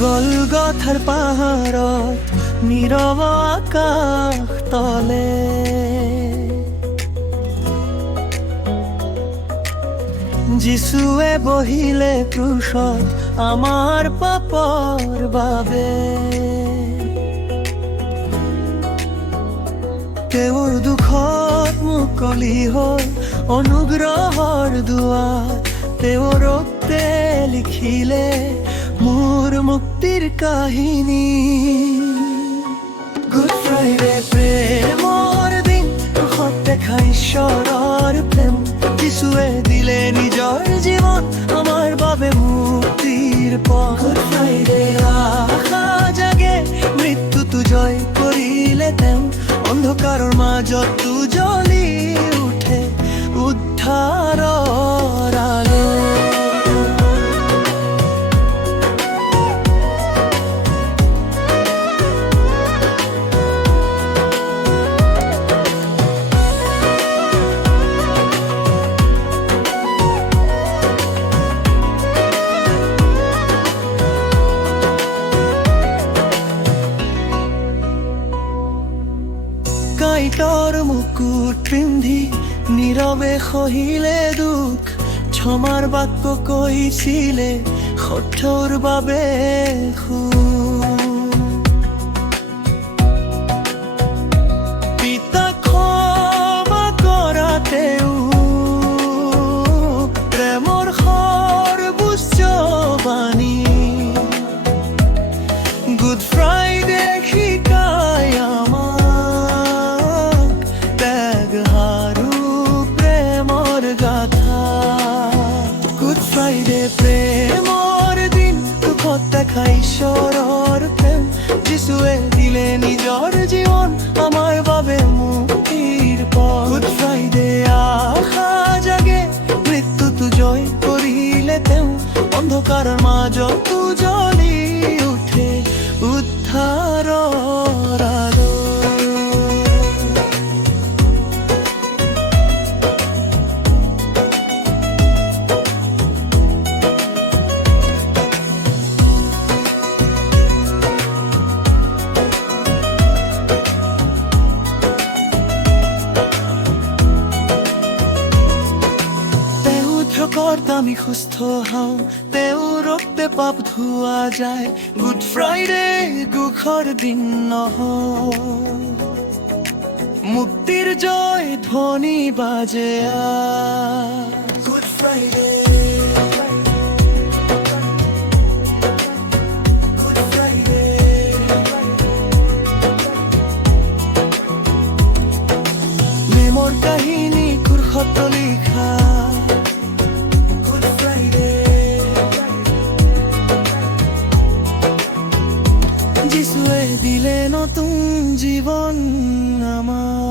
গলগথাৰ পাহাৰত নীৰৱ আকাশ তলে যিশুৱে বহিলে ক্ৰুচত আমাৰ পাপৰ বাবে। তেওঁৰ দুখত মুকলি হ'ল অনুগ্ৰহৰ দুৱাৰ, তেওঁৰ ৰক্তে লিখিলে মোৰ মুক্তিৰ কাহিনী। গুড ফ্ৰাইডে প্ৰেমৰ দিন, ক্ৰুচত দেখা ঈশ্বৰৰ প্ৰেম, যিশুৱে দিলে নিজৰ জীৱন আমাৰ বাবে মুক্তিৰ পথ। গুড ফ্ৰাইডে আশা জাগে, মৃত্যুটো জয় কৰিলে তেওঁ, অন্ধকাৰৰ মাজতো জ্বলি উঠে উদ্ধাৰৰ আলো। কাঁইটৰ মুকুট পিন্ধি নীৰৱে সহিলে দুখ, ক্ষমাৰ বাক্য কৈছিলে সত্যৰ বাবে পিতা ক্ষমা কৰা তেওঁ প্ৰেমৰ সৰ্বোচ্চ বাণী। গুড ফ্ৰাইডে শিকায় প্ৰেমৰ দিন, দুখত দেখা ঈশ্বৰৰ প্ৰেম, যিশুৱে দিলে নিজৰ জীৱন আমাৰ বাবে মুক্তিৰ পথ। গুড ফ্ৰাইডে আশা জাগে, মৃত্যুটো জয় কৰিলে তেওঁ, অন্ধকাৰৰ মাজতো জ্বলি উঠে উদ্ধাৰৰ আলো। আমি সুস্থ হওঁ, তেওঁৰ ৰক্তে পাপ ধোৱা যায়। গুড ফ্ৰাইডে দুখৰ দিন নহয়, মুক্তিৰ জয় ধ্বনি বাজে। গুড ফ্ৰাইডে প্ৰেমৰ কাহিনী ক্ৰুচত লিখা, যিশুৱে দিলে নতুন জীৱন আমাৰ।